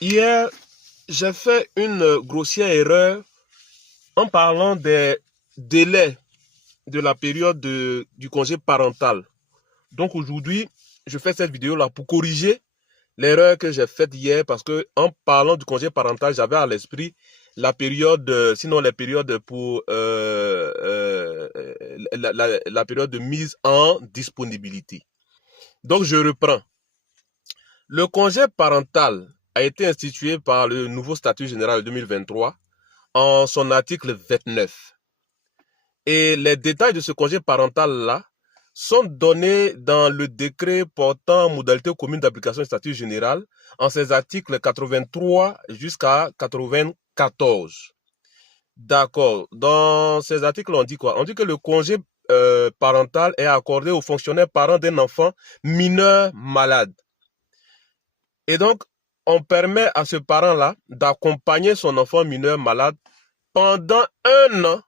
Hier, j'ai fait une grossière erreur en parlant des délais de la période du congé parental. Donc aujourd'hui, je fais cette vidéo-là pour corriger l'erreur que j'ai faite hier parce que en parlant du congé parental, j'avais à l'esprit la période, sinon les périodes pour la période de mise en disponibilité. Donc je reprends. Le congé parental a été institué par le nouveau statut général de 2023 en son article 29. Et les détails de ce congé parental-là sont donnés dans le décret portant modalité commune d'application du statut général en ses articles 83 jusqu'à 94. D'accord. Dans ces articles, on dit quoi? On dit que le congé parental est accordé aux fonctionnaires parents d'un enfant mineur malade. Et donc, on permet à ce parent-là d'accompagner son enfant mineur malade pendant 1 an,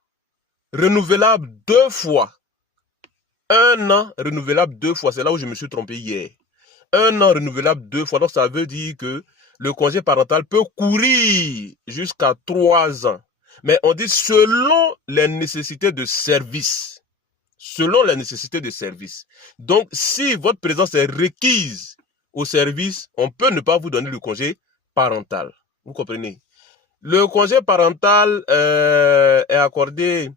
renouvelable 2 fois. 1 an renouvelable 2 fois. C'est là où je me suis trompé hier. 1 an renouvelable 2 fois. Donc, ça veut dire que le congé parental peut courir jusqu'à 3 ans. Mais on dit selon les nécessités de service. Selon les nécessités de service. Donc, si votre présence est requise au service, on peut ne pas vous donner le congé parental. Vous comprenez? Le congé parental est accordé.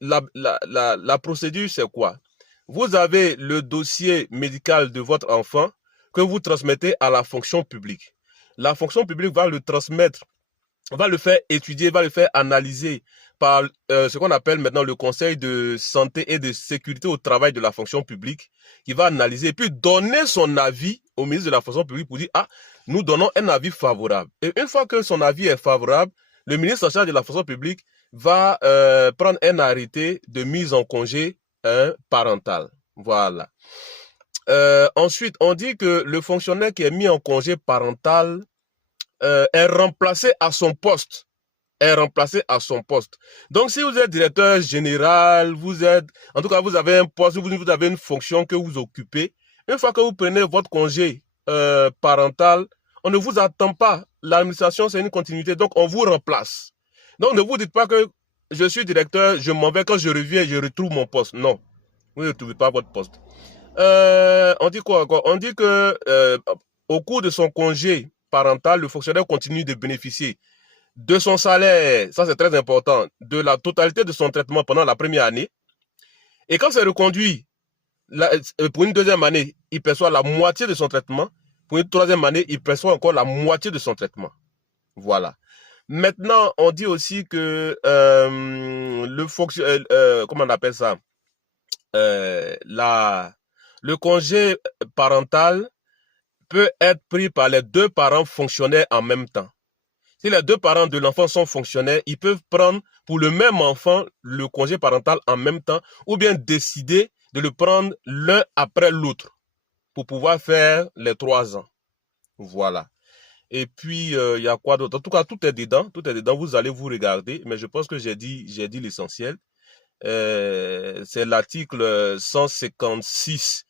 La procédure, c'est quoi? Vous avez le dossier médical de votre enfant que vous transmettez à la fonction publique. La fonction publique va le transmettre, va le faire étudier, va le faire analyser par ce qu'on appelle maintenant le Conseil de santé et de sécurité au travail de la fonction publique, qui va analyser et puis donner son avis au ministre de la fonction publique pour dire « Ah, nous donnons un avis favorable ». Et une fois que son avis est favorable, le ministre en charge de la fonction publique va prendre un arrêté de mise en congé parental. Voilà. Ensuite, on dit que le fonctionnaire qui est mis en congé parental est remplacé à son poste. Donc, si vous êtes directeur général, en tout cas, vous avez un poste, vous avez une fonction que vous occupez. Une fois que vous prenez votre congé parental, on ne vous attend pas. L'administration, c'est une continuité. Donc, on vous remplace. Donc, ne vous dites pas que je suis directeur, je m'en vais, quand je reviens, je retrouve mon poste. Non, vous ne retrouvez pas votre poste. On dit quoi encore? On dit que au cours de son congé parental, le fonctionnaire continue de bénéficier de son salaire, ça c'est très important, de la totalité de son traitement pendant la première année. Et quand c'est reconduit, pour une deuxième année, il perçoit la moitié de son traitement. Pour une troisième année, il perçoit encore la moitié de son traitement. Voilà. Maintenant, on dit aussi que comment on appelle ça? Le congé parental peut être pris par les 2 parents fonctionnaires en même temps. Si les 2 parents de l'enfant sont fonctionnaires, ils peuvent prendre pour le même enfant le congé parental en même temps ou bien décider de le prendre l'un après l'autre pour pouvoir faire les 3 ans. Voilà. Et puis, il y a quoi d'autre? En tout cas, tout est dedans. Tout est dedans. Vous allez vous regarder. Mais je pense que j'ai dit l'essentiel. C'est l'article 156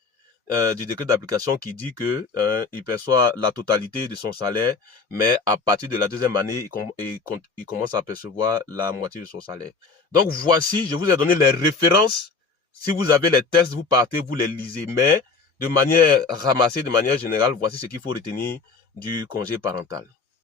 du décret d'application qui dit que il perçoit la totalité de son salaire, mais à partir de la deuxième année, il commence à percevoir la moitié de son salaire. Donc voici, je vous ai donné les références. Si vous avez les tests, vous partez, vous les lisez, mais de manière ramassée, de manière générale, voici ce qu'il faut retenir du congé parental.